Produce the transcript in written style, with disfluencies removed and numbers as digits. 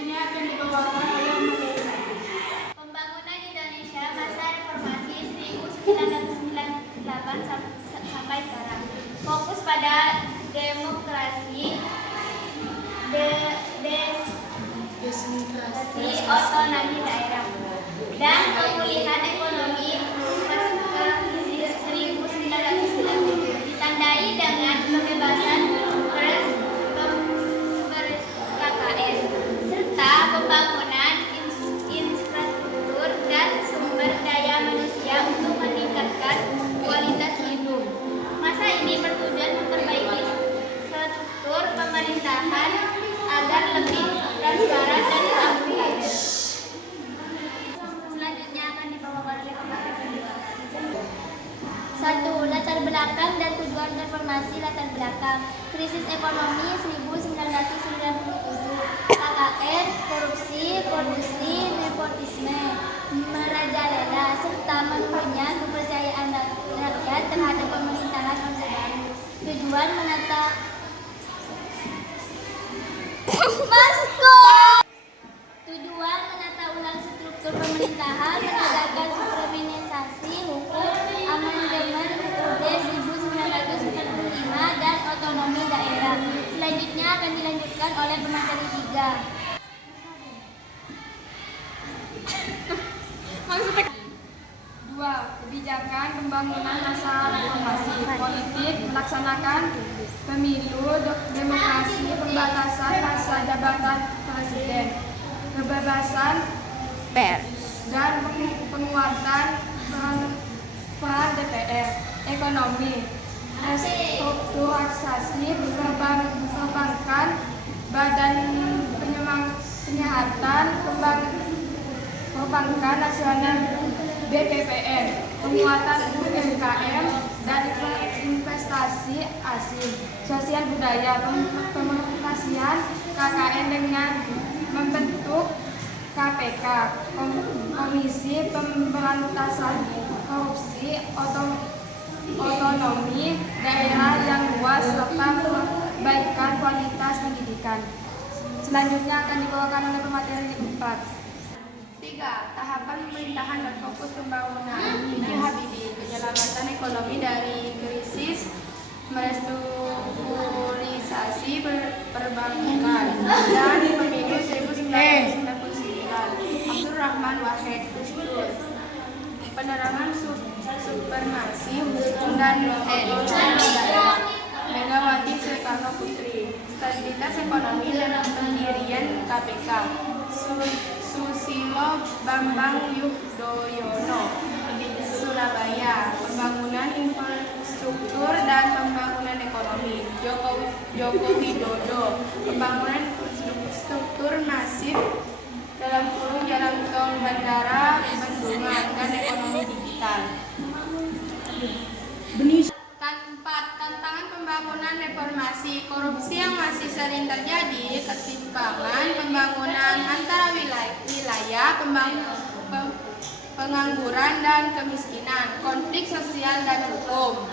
Selanjutnya akan dibawakan oleh materi. Pembangunan Indonesia masa reformasi 1998 sampai sekarang. Fokus pada demokrasi, desentralisasi, otonomi daerah, dan pemulihan ekonomi pasca krisis 1990, ditandai dengan pembebasan pers KKN serta pembangunan infrastruktur dan sumber daya manusia untuk meningkatkan kualitas hidup. Masa ini bertujuan memperbaiki struktur pemerintahan agar lebih transparan dan akuntabel. Selanjutnya akan dibawakan oleh pemateri. 1. Latar belakang dan tujuan reformasi. Latar belakang: krisis ekonomi 1997, KKN, korupsi, kolusi, nepotisme merajalela, serta menurunnya kepercayaan rakyat terhadap pemerintahan Orde Baru. Tujuan menata Tujuan menata ulang struktur pemerintahan, menegakkan suprematisasi hukum, amandemen UUD 1945, dan otonomi daerah. Selanjutnya akan dilanjutkan oleh pemateri 3. Maksudnya 2. Kebijakan pembangunan masa reformasi. Politik: melaksanakan pemilu, demokrasi, pembatasan masa jabatan presiden, kebebasan pers, dan penguatan peran DPR. Ekonomi: restrukturisasi perbankan, badan penyihatan perbankan nasional BPPN, penguatan UMKM dan investasi asing. Sosial budaya: pemerintahan KKN dengan membentuk KPK, Komisi Pemberantasan Korupsi, otonomi daerah yang luas, serta perbaikan kualitas pendidikan. Selanjutnya akan dibawakan oleh pemateri 4. 3. Tahapan pemerintahan dan fokus pembangunan. B.J. Habibie: penyelamatan ekonomi dari krisis, merestrukturisasi perbankan, dan pemilu 1999. Abdul Rahman Wahid: Gus Dur, penerangan supremasi hukum dan otonomi daerah. Megawati Soekarno Putri: stabilitas ekonomi dan pendirian KPK. Susilo Bambang Yudhoyono: Surabaya, pembangunan infrastruktur dan pembangunan ekonomi. Joko Widodo: pembangunan infrastruktur masif (jalan tol, bandara, bendungan, dan ekonomi digital). 4. Tantangan pembangunan reformasi. Korupsi yang masih sering terjadi, ketimpangan pembangunan antara wilayah, pengangguran dan kemiskinan, konflik sosial dan hukum.